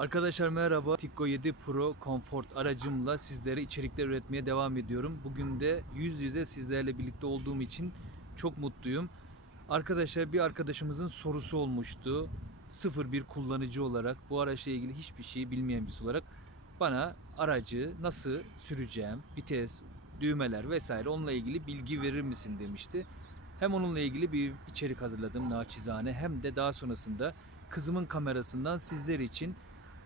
Arkadaşlar merhaba. Tikko 7 Pro Comfort aracımla sizlere içerikler üretmeye devam ediyorum. Bugün de yüz yüze sizlerle birlikte olduğum için çok mutluyum. Arkadaşlar bir arkadaşımızın sorusu olmuştu. Sıfır bir kullanıcı olarak bu araçla ilgili hiçbir şey bilmeyen birisi olarak bana aracı nasıl süreceğim, vites, düğmeler vesaire onunla ilgili bilgi verir misin demişti. Hem onunla ilgili bir içerik hazırladım naçizane hem de daha sonrasında kızımın kamerasından sizler için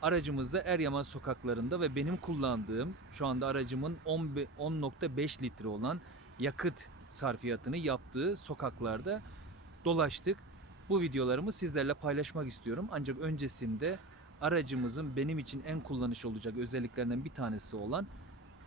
aracımızda Eryaman sokaklarında ve benim kullandığım şu anda aracımın 10 be- 10.5 litre olan yakıt sarfiyatını yaptığı sokaklarda dolaştık. Bu videolarımı sizlerle paylaşmak istiyorum. Ancak öncesinde aracımızın benim için en kullanışlı olacak özelliklerinden bir tanesi olan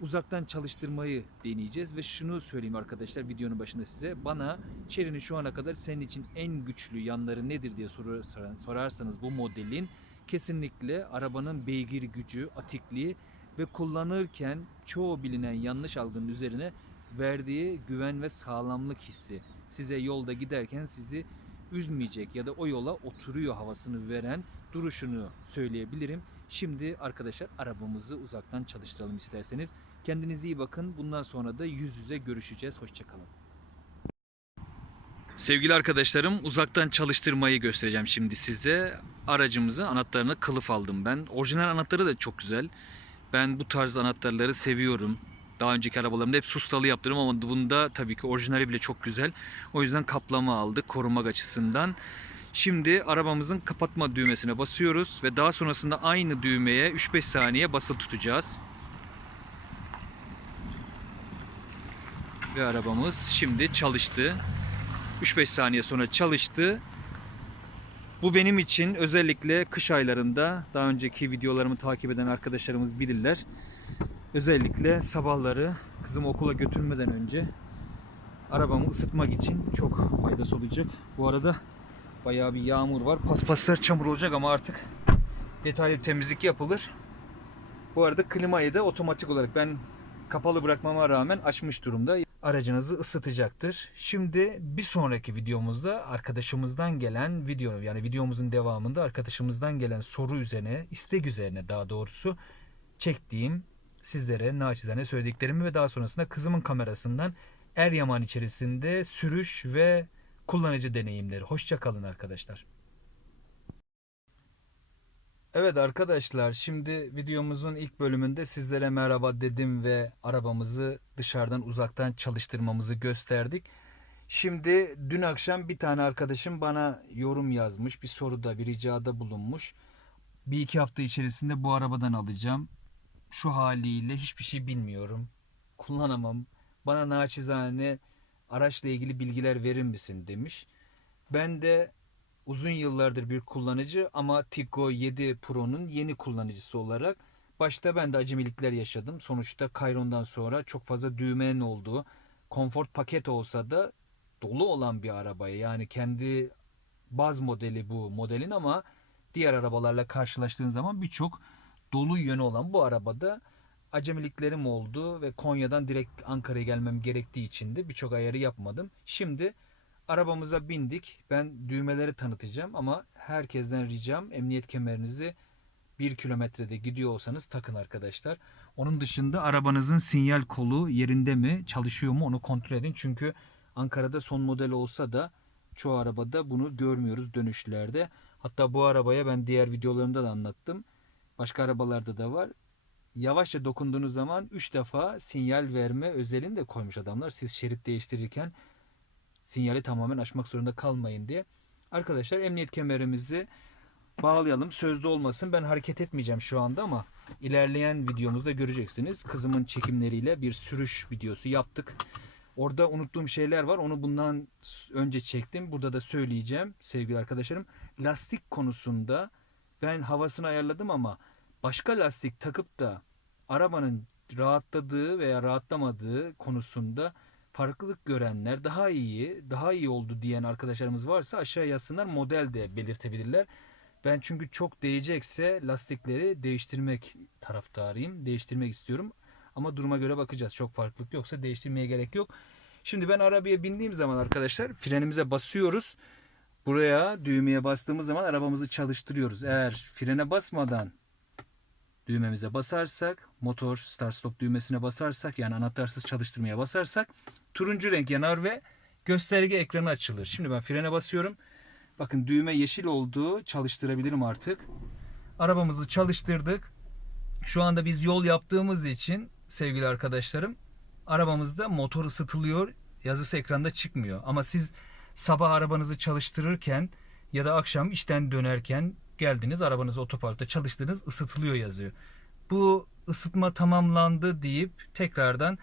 uzaktan çalıştırmayı deneyeceğiz ve şunu söyleyeyim arkadaşlar videonun başında size. Bana Chery'nin şu ana kadar senin için en güçlü yanları nedir diye sorar- sorarsanız bu modelin kesinlikle arabanın beygir gücü, atikliği ve kullanırken çoğu bilinen yanlış algının üzerine verdiği güven ve sağlamlık hissi. Size yolda giderken sizi üzmeyecek ya da o yola oturuyor havasını veren duruşunu söyleyebilirim. Şimdi arkadaşlar arabamızı uzaktan çalıştıralım isterseniz. Kendinize iyi bakın. Bundan sonra da yüz yüze görüşeceğiz. Hoşçakalın. Sevgili arkadaşlarım uzaktan çalıştırmayı göstereceğim şimdi size. Aracımızı anahtarına kılıf aldım ben. Orijinal anahtarı da çok güzel. Ben bu tarz anahtarları seviyorum. Daha önceki arabalarımda hep sustalı yaptırdım ama bunda tabii ki orijinali bile çok güzel. O yüzden kaplama aldık korumak açısından. Şimdi arabamızın kapatma düğmesine basıyoruz ve daha sonrasında aynı düğmeye 3-5 saniye basılı tutacağız. Ve arabamız şimdi çalıştı. 3-5 saniye sonra çalıştı. Bu benim için özellikle kış aylarında daha önceki videolarımı takip eden arkadaşlarımız bilirler. Özellikle sabahları kızımı okula götürmeden önce arabamı ısıtmak için çok faydası olacak. Bu arada bayağı bir yağmur var. Paspaslar çamur olacak ama artık detaylı temizlik yapılır. Bu arada klimayı da otomatik olarak ben kapalı bırakmama rağmen açmış durumda. Aracınızı ısıtacaktır. Şimdi bir sonraki videomuzda arkadaşımızdan gelen video yani videomuzun devamında arkadaşımızdan gelen soru üzerine, istek üzerine daha doğrusu çektiğim sizlere naçizane söylediklerimi ve daha sonrasında kızımın kamerasından Eryaman içerisinde sürüş ve kullanıcı deneyimleri. Hoşça kalın arkadaşlar. Evet arkadaşlar şimdi videomuzun ilk bölümünde sizlere merhaba dedim ve arabamızı dışarıdan uzaktan çalıştırmamızı gösterdik. Şimdi dün akşam bir tane arkadaşım bana yorum yazmış bir soruda bir ricada bulunmuş. Bir iki hafta içerisinde bu arabadan alacağım. Şu haliyle hiçbir şey bilmiyorum. Kullanamam. Bana naçizane araçla ilgili bilgiler verir misin demiş. Ben de uzun yıllardır bir kullanıcı ama Tigo 7 Pro'nun yeni kullanıcısı olarak başta ben de acemilikler yaşadım. Sonuçta Kayron'dan sonra çok fazla düğmenin olduğu, konfor paket olsa da dolu olan bir arabaya yani kendi baz modeli bu modelin ama diğer arabalarla karşılaştığın zaman birçok dolu yönü olan bu arabada acemiliklerim oldu ve Konya'dan direkt Ankara'ya gelmem gerektiği için de birçok ayarı yapmadım. Şimdi arabamıza bindik. Ben düğmeleri tanıtacağım ama herkesten ricam emniyet kemerinizi 1 kilometrede gidiyor olsanız takın arkadaşlar. Onun dışında arabanızın sinyal kolu yerinde mi çalışıyor mu onu kontrol edin. Çünkü Ankara'da son model olsa da çoğu arabada bunu görmüyoruz dönüşlerde. Hatta bu arabaya ben diğer videolarımda da anlattım. Başka arabalarda da var. Yavaşça dokunduğunuz zaman 3 defa sinyal verme özelini de koymuş adamlar. Siz şerit değiştirirken sinyali tamamen açmak zorunda kalmayın diye. Arkadaşlar emniyet kemerimizi bağlayalım. Sözde olmasın. Ben hareket etmeyeceğim şu anda ama ilerleyen videomuzda göreceksiniz. Kızımın çekimleriyle bir sürüş videosu yaptık. Orada unuttuğum şeyler var. Onu bundan önce çektim. Burada da söyleyeceğim sevgili arkadaşlarım. Lastik konusunda ben havasını ayarladım ama başka lastik takıp da arabanın rahatladığı veya rahatlamadığı konusunda farklılık görenler daha iyi, daha iyi oldu diyen arkadaşlarımız varsa aşağı yazsınlar model de belirtebilirler. Ben çünkü çok değecekse lastikleri değiştirmek taraftarıyım. Değiştirmek istiyorum. Ama duruma göre bakacağız. Çok farklılık yoksa değiştirmeye gerek yok. Şimdi ben arabaya bindiğim zaman arkadaşlar frenimize basıyoruz. Buraya düğmeye bastığımız zaman arabamızı çalıştırıyoruz. Eğer frene basmadan düğmemize basarsak, motor start stop düğmesine basarsak yani anahtarsız çalıştırmaya basarsak turuncu renk yanar ve gösterge ekranı açılır. Şimdi ben frene basıyorum. Bakın düğme yeşil olduğu çalıştırabilirim artık. Arabamızı çalıştırdık. Şu anda biz yol yaptığımız için sevgili arkadaşlarım arabamızda motor ısıtılıyor. Yazısı ekranda çıkmıyor. Ama siz sabah arabanızı çalıştırırken ya da akşam işten dönerken geldiniz arabanızı otoparkta çalıştınız ısıtılıyor yazıyor. Bu ısıtma tamamlandı deyip tekrardan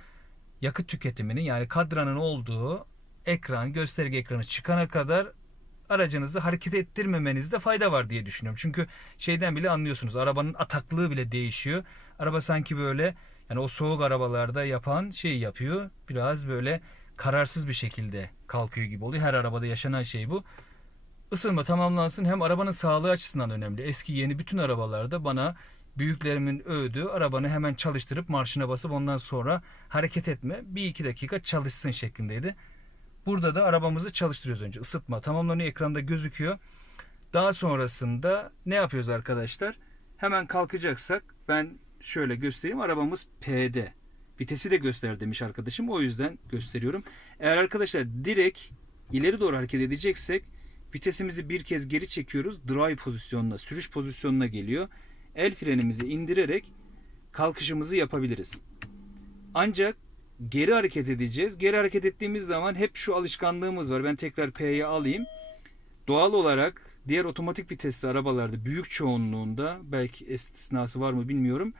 yakıt tüketimini yani kadranın olduğu ekran gösterge ekranı çıkana kadar aracınızı hareket ettirmemenizde fayda var diye düşünüyorum. Çünkü şeyden bile anlıyorsunuz. Arabanın ataklığı bile değişiyor. Araba sanki böyle yani o soğuk arabalarda yapan şey yapıyor. Biraz böyle kararsız bir şekilde kalkıyor gibi oluyor. Her arabada yaşanan şey bu. Isınma tamamlansın hem arabanın sağlığı açısından önemli. Eski yeni bütün arabalarda bana büyüklerimin övdüğü arabanı hemen çalıştırıp marşına basıp ondan sonra hareket etme. Bir iki dakika çalışsın şeklindeydi. Burada da arabamızı çalıştırıyoruz önce. Isıtma tamamlanıyor ekranda gözüküyor. Daha sonrasında ne yapıyoruz arkadaşlar? Hemen kalkacaksak ben şöyle göstereyim. Arabamız P'de. Vitesi de göster demiş arkadaşım. O yüzden gösteriyorum. Eğer arkadaşlar direkt ileri doğru hareket edeceksek vitesimizi bir kez geri çekiyoruz. Drive pozisyonuna, sürüş pozisyonuna geliyor. El frenimizi indirerek kalkışımızı yapabiliriz. Ancak geri hareket edeceğiz. Geri hareket ettiğimiz zaman hep şu alışkanlığımız var. Ben tekrar P'ye alayım. Doğal olarak diğer otomatik vitesli arabalarda büyük çoğunluğunda belki istisnası var mı bilmiyorum.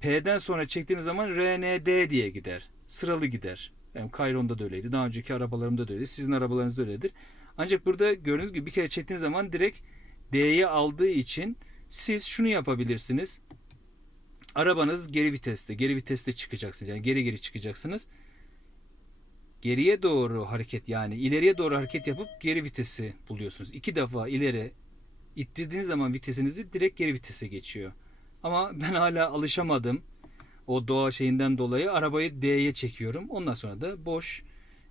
P'den sonra çektiğiniz zaman RND diye gider. Sıralı gider. Yani Kayron'da da öyleydi. Daha önceki arabalarımda da öyleydi. Sizin arabalarınızda öyledir. Ancak burada gördüğünüz gibi bir kere çektiğiniz zaman direkt D'ye aldığı için siz şunu yapabilirsiniz. Arabanız geri viteste, geri viteste çıkacaksınız. Yani geri geri çıkacaksınız. Geriye doğru hareket yani ileriye doğru hareket yapıp geri vitesi buluyorsunuz. İki defa ileri ittirdiğiniz zaman vitesinizi direkt geri vitese geçiyor. Ama ben hala alışamadım. O doğa şeyinden dolayı arabayı D'ye çekiyorum. Ondan sonra da boş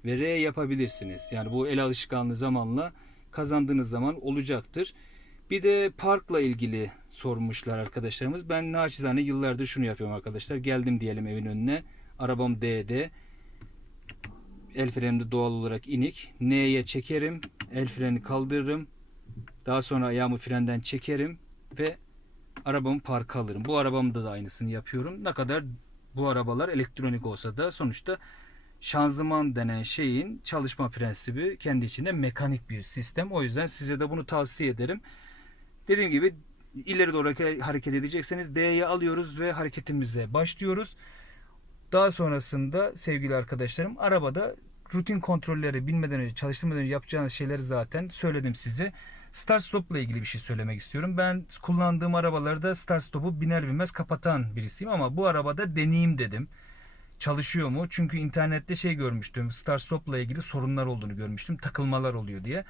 ve R yapabilirsiniz. Yani bu el alışkanlığı zamanla kazandığınız zaman olacaktır. Bir de parkla ilgili sormuşlar arkadaşlarımız. Ben naçizane yıllardır şunu yapıyorum arkadaşlar. Geldim diyelim evin önüne. Arabam D'de. El frenimde doğal olarak inik. N'ye çekerim. El freni kaldırırım. Daha sonra ayağımı frenden çekerim ve arabamı parka alırım. Bu arabamda da aynısını yapıyorum. Ne kadar bu arabalar elektronik olsa da sonuçta şanzıman denen şeyin çalışma prensibi kendi içinde mekanik bir sistem. O yüzden size de bunu tavsiye ederim. Dediğim gibi ileri doğru hareket edecekseniz D'ye alıyoruz ve hareketimize başlıyoruz. Daha sonrasında sevgili arkadaşlarım arabada rutin kontrolleri bilmeden önce çalıştırmadan önce yapacağınız şeyleri zaten söyledim size. Start stop ile ilgili bir şey söylemek istiyorum. Ben kullandığım arabalarda start stop'u biner binmez kapatan birisiyim ama bu arabada deneyeyim dedim. Çalışıyor mu? Çünkü internette şey görmüştüm. Start stop ile ilgili sorunlar olduğunu görmüştüm. Takılmalar oluyor diye.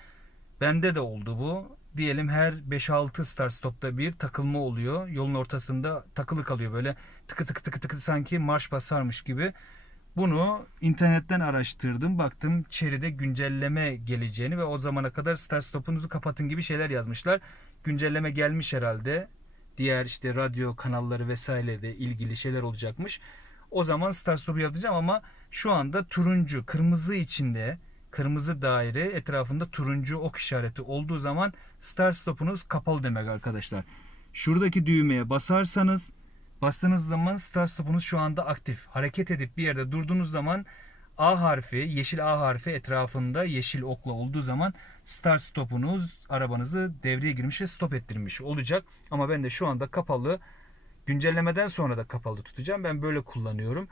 Bende de oldu bu. Diyelim her 5-6 start stopta bir takılma oluyor. Yolun ortasında takılı kalıyor böyle tıkı tıkı tıkı tıkı sanki marş basarmış gibi. Bunu internetten araştırdım. Baktım Chery'de güncelleme geleceğini ve o zamana kadar start stopunuzu kapatın gibi şeyler yazmışlar. Güncelleme gelmiş herhalde. Diğer işte radyo kanalları vesaire de ilgili şeyler olacakmış. O zaman start stopu yapacağım ama şu anda turuncu, kırmızı içinde kırmızı daire etrafında turuncu ok işareti olduğu zaman start stopunuz kapalı demek arkadaşlar. Şuradaki düğmeye basarsanız bastığınız zaman start stopunuz şu anda aktif. Hareket edip bir yerde durduğunuz zaman A harfi, yeşil A harfi etrafında yeşil okla olduğu zaman start stopunuz arabanızı devreye girmiş ve stop ettirmiş olacak. Ama ben de şu anda kapalı. Güncellemeden sonra da kapalı tutacağım. Ben böyle kullanıyorum.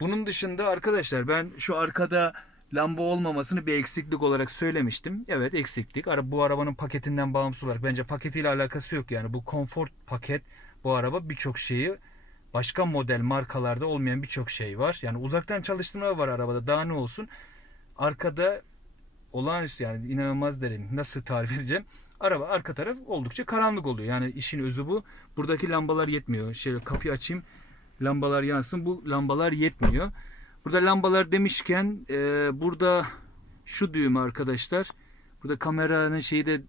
Bunun dışında arkadaşlar ben şu arkada lamba olmamasını bir eksiklik olarak söylemiştim. Evet eksiklik. Bu arabanın paketinden bağımsız olarak bence paketiyle alakası yok yani. Bu konfor paket bu araba birçok şeyi başka model markalarda olmayan birçok şey var. Yani uzaktan çalıştırma var arabada. Daha ne olsun? Arkada olağanüstü yani inanılmaz derim. Nasıl tarif edeceğim? Araba arka taraf oldukça karanlık oluyor. Yani işin özü bu. Buradaki lambalar yetmiyor. Şöyle kapıyı açayım. Lambalar yansın. Bu lambalar yetmiyor. Burada lambalar demişken e, burada şu düğme arkadaşlar. Burada kameranın şeyi de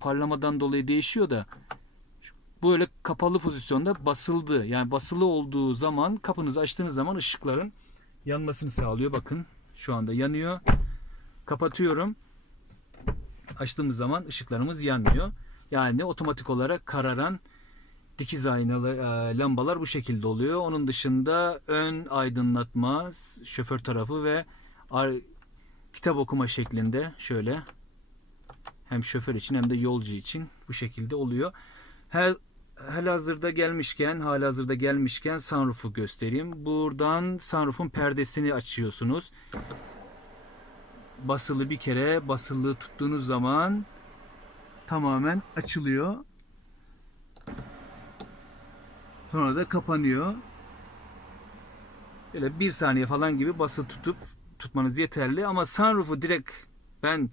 parlamadan dolayı değişiyor da böyle kapalı pozisyonda basıldı. Yani basılı olduğu zaman kapınızı açtığınız zaman ışıkların yanmasını sağlıyor. Bakın şu anda yanıyor. Kapatıyorum. Açtığımız zaman ışıklarımız yanmıyor. Yani otomatik olarak kararan dikiz aynalı e, lambalar bu şekilde oluyor. Onun dışında ön aydınlatma, şoför tarafı ve ar- kitap okuma şeklinde şöyle hem şoför için hem de yolcu için bu şekilde oluyor. Her hazırda gelmişken, hazırda gelmişken sunroof'u göstereyim. Buradan sunroof'un perdesini açıyorsunuz. Basılı bir kere basılı tuttuğunuz zaman tamamen açılıyor. Sonra da kapanıyor. Böyle bir saniye falan gibi basılı tutup tutmanız yeterli. Ama sunroof'u direkt ben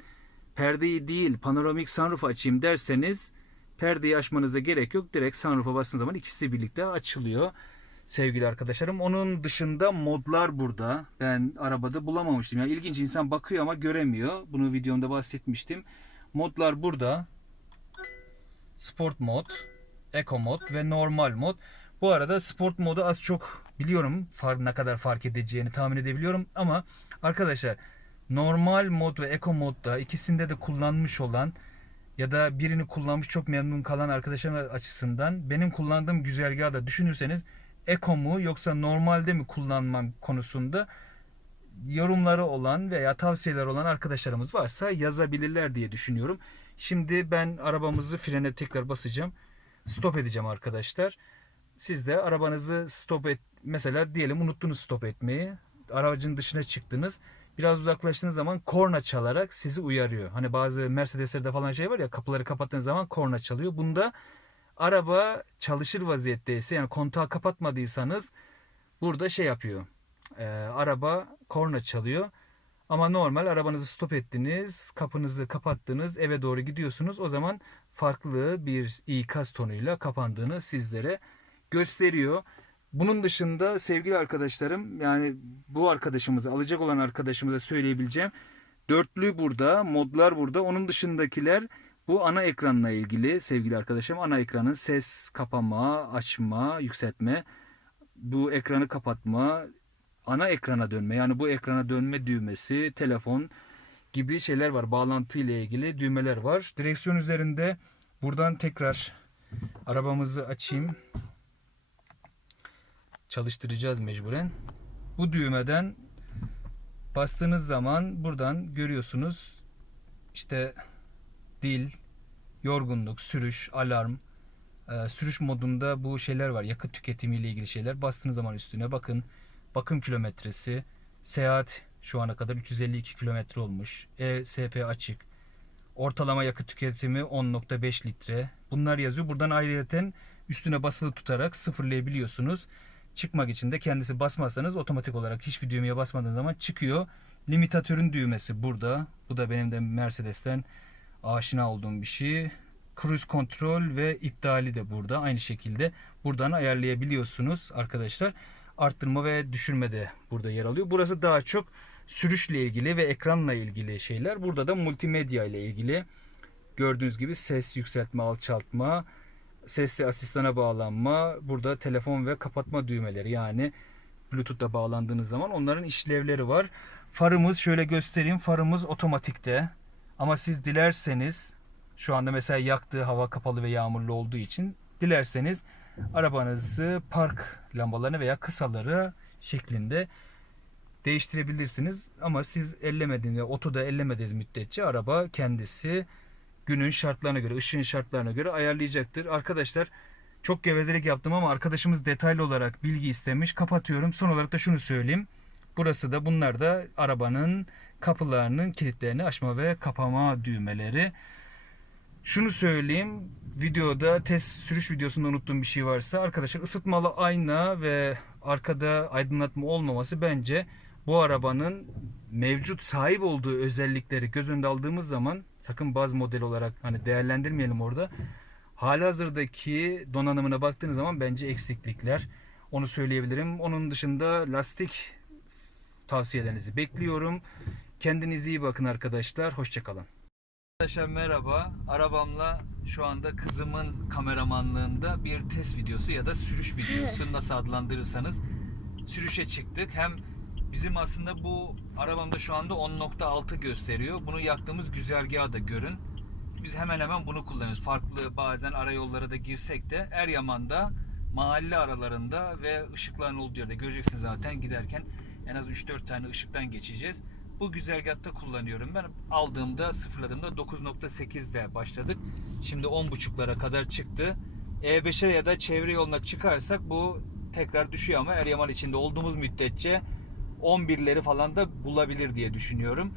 perdeyi değil panoramik sunroof açayım derseniz perdeyi açmanıza gerek yok. Direkt sunroof'a bastığınız zaman ikisi birlikte açılıyor sevgili arkadaşlarım. Onun dışında modlar burada. Ben arabada bulamamıştım. Yani ilginç insan bakıyor ama göremiyor. Bunu videomda bahsetmiştim. Modlar burada. Sport mod, Eco mod ve normal mod. Bu arada sport modu az çok biliyorum. Ne kadar fark edeceğini tahmin edebiliyorum. Ama arkadaşlar normal mod ve Eco modda ikisinde de kullanmış olan ya da birini kullanmış çok memnun kalan arkadaşlar açısından benim kullandığım güzergahı da düşünürseniz Eco mu yoksa normalde mi kullanmam konusunda yorumları olan veya tavsiyeler olan arkadaşlarımız varsa yazabilirler diye düşünüyorum. Şimdi ben arabamızı frene tekrar basacağım. Stop edeceğim arkadaşlar. Siz de arabanızı stop et mesela diyelim unuttunuz stop etmeyi. Aracın dışına çıktınız. Biraz uzaklaştığınız zaman korna çalarak sizi uyarıyor. Hani bazı Mercedes'lerde falan şey var ya kapıları kapattığınız zaman korna çalıyor. Bunda araba çalışır vaziyetteyse yani kontağı kapatmadıysanız burada şey yapıyor. Ee, araba korna çalıyor. Ama normal arabanızı stop ettiniz, kapınızı kapattınız, eve doğru gidiyorsunuz. O zaman farklı bir ikaz tonuyla kapandığını sizlere gösteriyor. Bunun dışında sevgili arkadaşlarım yani bu arkadaşımıza alacak olan arkadaşımıza söyleyebileceğim. Dörtlü burada, modlar burada. Onun dışındakiler bu ana ekranla ilgili sevgili arkadaşım. Ana ekranın ses kapama, açma, yükseltme, bu ekranı kapatma, ana ekrana dönme. Yani bu ekrana dönme düğmesi, telefon gibi şeyler var. Bağlantı ile ilgili düğmeler var. Direksiyon üzerinde buradan tekrar arabamızı açayım. Çalıştıracağız mecburen. Bu düğmeden bastığınız zaman buradan görüyorsunuz işte dil, yorgunluk, sürüş, alarm, e, sürüş modunda bu şeyler var. Yakıt tüketimi ile ilgili şeyler. Bastığınız zaman üstüne bakın. Bakım kilometresi, seyahat şu ana kadar 352 kilometre olmuş. ESP açık. Ortalama yakıt tüketimi 10.5 litre. Bunlar yazıyor. Buradan ayrıyeten üstüne basılı tutarak sıfırlayabiliyorsunuz. Çıkmak için de kendisi basmazsanız otomatik olarak hiçbir düğmeye basmadığınız zaman çıkıyor. Limitatörün düğmesi burada. Bu da benim de Mercedes'ten aşina olduğum bir şey. Cruise kontrol ve iptali de burada. Aynı şekilde buradan ayarlayabiliyorsunuz arkadaşlar. Arttırma ve düşürme de burada yer alıyor. Burası daha çok sürüşle ilgili ve ekranla ilgili şeyler. Burada da multimedya ile ilgili gördüğünüz gibi ses yükseltme, alçaltma, sesli asistana bağlanma, burada telefon ve kapatma düğmeleri yani Bluetooth'la bağlandığınız zaman onların işlevleri var. Farımız şöyle göstereyim. Farımız otomatikte. Ama siz dilerseniz şu anda mesela yaktığı hava kapalı ve yağmurlu olduğu için dilerseniz arabanızı park lambalarını veya kısaları şeklinde değiştirebilirsiniz. Ama siz ellemediğiniz, otoda ellemediğiniz müddetçe araba kendisi günün şartlarına göre, ışığın şartlarına göre ayarlayacaktır. Arkadaşlar çok gevezelik yaptım ama arkadaşımız detaylı olarak bilgi istemiş. Kapatıyorum. Son olarak da şunu söyleyeyim. Burası da bunlar da arabanın kapılarının kilitlerini açma ve kapama düğmeleri. Şunu söyleyeyim. Videoda test sürüş videosunda unuttuğum bir şey varsa arkadaşlar ısıtmalı ayna ve arkada aydınlatma olmaması bence bu arabanın mevcut sahip olduğu özellikleri göz önünde aldığımız zaman sakın baz model olarak hani değerlendirmeyelim orada. Halihazırdaki donanımına baktığınız zaman bence eksiklikler. Onu söyleyebilirim. Onun dışında lastik tavsiyelerinizi bekliyorum. Kendinize iyi bakın arkadaşlar. Hoşçakalın. Arkadaşlar merhaba. Arabamla şu anda kızımın kameramanlığında bir test videosu ya da sürüş videosu nasıl adlandırırsanız sürüşe çıktık. Hem bizim aslında bu arabamda şu anda 10.6 gösteriyor. Bunu yaktığımız güzergahı da görün. Biz hemen hemen bunu kullanıyoruz. Farklı bazen arayollara da girsek de Eryaman'da mahalle aralarında ve ışıkların olduğu yerde göreceksiniz zaten giderken en az 3-4 tane ışıktan geçeceğiz. Bu güzergahta kullanıyorum ben. Aldığımda sıfırladığımda 9.8'de başladık. Şimdi 10.5'lara kadar çıktı. E5'e ya da çevre yoluna çıkarsak bu tekrar düşüyor ama Eryaman içinde olduğumuz müddetçe 11'leri falan da bulabilir diye düşünüyorum.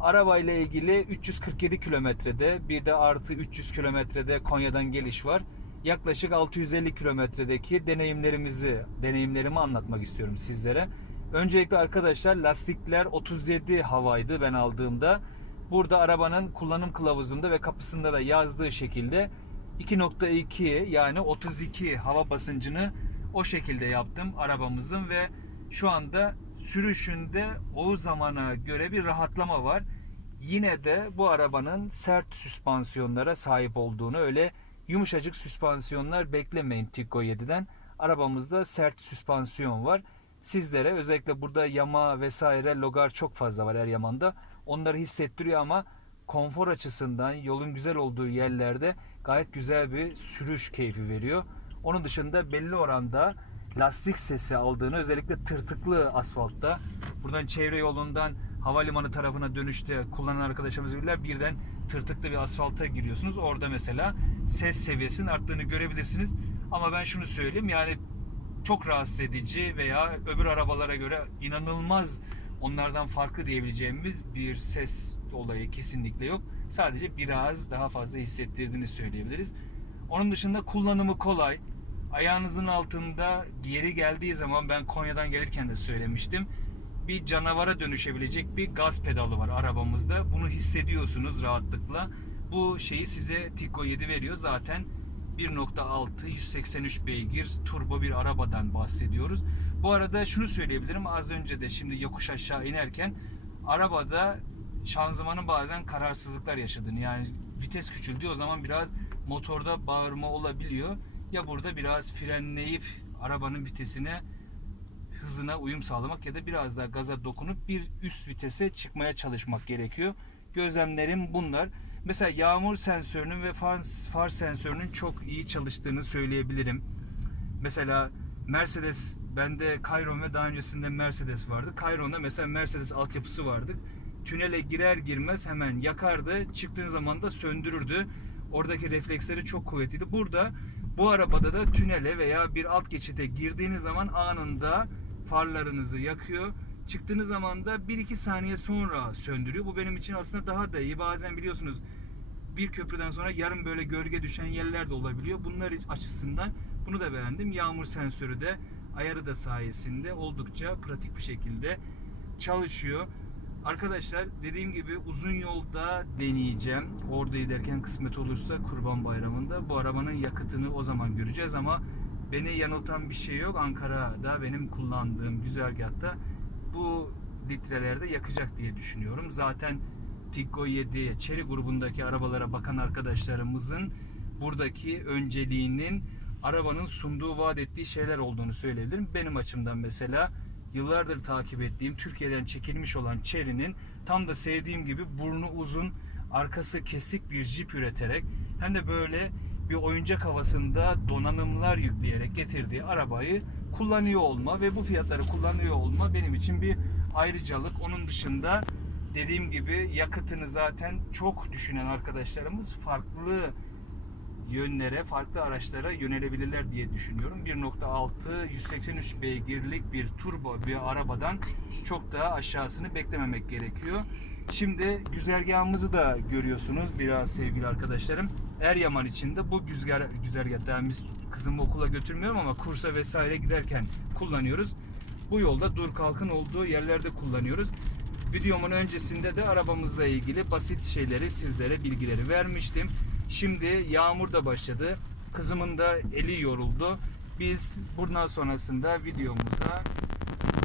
Arabayla ilgili 347 kilometrede bir de artı 300 kilometrede Konya'dan geliş var. Yaklaşık 650 kilometredeki deneyimlerimizi, deneyimlerimi anlatmak istiyorum sizlere. Öncelikle arkadaşlar lastikler 37 havaydı ben aldığımda. Burada arabanın kullanım kılavuzunda ve kapısında da yazdığı şekilde 2.2 yani 32 hava basıncını o şekilde yaptım arabamızın ve şu anda sürüşünde o zamana göre bir rahatlama var. Yine de bu arabanın sert süspansiyonlara sahip olduğunu öyle yumuşacık süspansiyonlar beklemeyin Tiggo 7'den. Arabamızda sert süspansiyon var. Sizlere özellikle burada yama vesaire logar çok fazla var Eryaman'da. Onları hissettiriyor ama konfor açısından yolun güzel olduğu yerlerde gayet güzel bir sürüş keyfi veriyor. Onun dışında belli oranda lastik sesi aldığını özellikle tırtıklı asfaltta buradan çevre yolundan havalimanı tarafına dönüşte kullanan arkadaşlarımız bilirler birden tırtıklı bir asfalta giriyorsunuz. Orada mesela ses seviyesinin arttığını görebilirsiniz. Ama ben şunu söyleyeyim yani çok rahatsız edici veya öbür arabalara göre inanılmaz onlardan farklı diyebileceğimiz bir ses olayı kesinlikle yok. Sadece biraz daha fazla hissettirdiğini söyleyebiliriz. Onun dışında kullanımı kolay. Ayağınızın altında geri geldiği zaman ben Konya'dan gelirken de söylemiştim. Bir canavara dönüşebilecek bir gaz pedalı var arabamızda. Bunu hissediyorsunuz rahatlıkla. Bu şeyi size Tico 7 veriyor. Zaten 1.6 183 beygir turbo bir arabadan bahsediyoruz. Bu arada şunu söyleyebilirim. Az önce de şimdi yokuş aşağı inerken arabada şanzımanın bazen kararsızlıklar yaşadığını yani vites küçüldüğü o zaman biraz motorda bağırma olabiliyor. Ya burada biraz frenleyip arabanın vitesine hızına uyum sağlamak ya da biraz daha gaza dokunup bir üst vitese çıkmaya çalışmak gerekiyor. Gözlemlerim bunlar. Mesela yağmur sensörünün ve far, far sensörünün çok iyi çalıştığını söyleyebilirim. Mesela Mercedes bende Chiron ve daha öncesinde Mercedes vardı. Chiron'da mesela Mercedes altyapısı vardı. Tünele girer girmez hemen yakardı. Çıktığın zaman da söndürürdü. Oradaki refleksleri çok kuvvetliydi. Burada bu arabada da tünele veya bir alt geçite girdiğiniz zaman anında farlarınızı yakıyor. Çıktığınız zaman da 1-2 saniye sonra söndürüyor. Bu benim için aslında daha da iyi. Bazen biliyorsunuz bir köprüden sonra yarım böyle gölge düşen yerler de olabiliyor. Bunlar açısından bunu da beğendim. Yağmur sensörü de ayarı da sayesinde oldukça pratik bir şekilde çalışıyor. Arkadaşlar dediğim gibi uzun yolda deneyeceğim. Orada giderken kısmet olursa Kurban Bayramı'nda bu arabanın yakıtını o zaman göreceğiz ama beni yanıltan bir şey yok. Ankara'da benim kullandığım güzergahta bu litrelerde yakacak diye düşünüyorum. Zaten Tiggo 7 Chery grubundaki arabalara bakan arkadaşlarımızın buradaki önceliğinin arabanın sunduğu vaat ettiği şeyler olduğunu söyleyebilirim. Benim açımdan mesela yıllardır takip ettiğim Türkiye'den çekilmiş olan Chery'nin tam da sevdiğim gibi burnu uzun, arkası kesik bir jip üreterek hem de böyle bir oyuncak havasında donanımlar yükleyerek getirdiği arabayı kullanıyor olma ve bu fiyatları kullanıyor olma benim için bir ayrıcalık. Onun dışında dediğim gibi yakıtını zaten çok düşünen arkadaşlarımız farklı yönlere, farklı araçlara yönelebilirler diye düşünüyorum. 1.6 183 beygirlik bir turbo bir arabadan çok daha aşağısını beklememek gerekiyor. Şimdi güzergahımızı da görüyorsunuz biraz sevgili arkadaşlarım. Eryaman içinde bu güzgar, güzergahta yani biz kızımı okula götürmüyorum ama kursa vesaire giderken kullanıyoruz. Bu yolda dur kalkın olduğu yerlerde kullanıyoruz. Videomun öncesinde de arabamızla ilgili basit şeyleri sizlere bilgileri vermiştim. Şimdi yağmur da başladı. Kızımın da eli yoruldu. Biz bundan sonrasında videomuza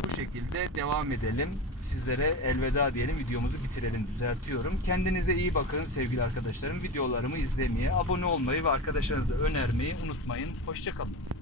bu şekilde devam edelim. Sizlere elveda diyelim. Videomuzu bitirelim. Düzeltiyorum. Kendinize iyi bakın sevgili arkadaşlarım. Videolarımı izlemeye, abone olmayı ve arkadaşlarınıza önermeyi unutmayın. Hoşçakalın.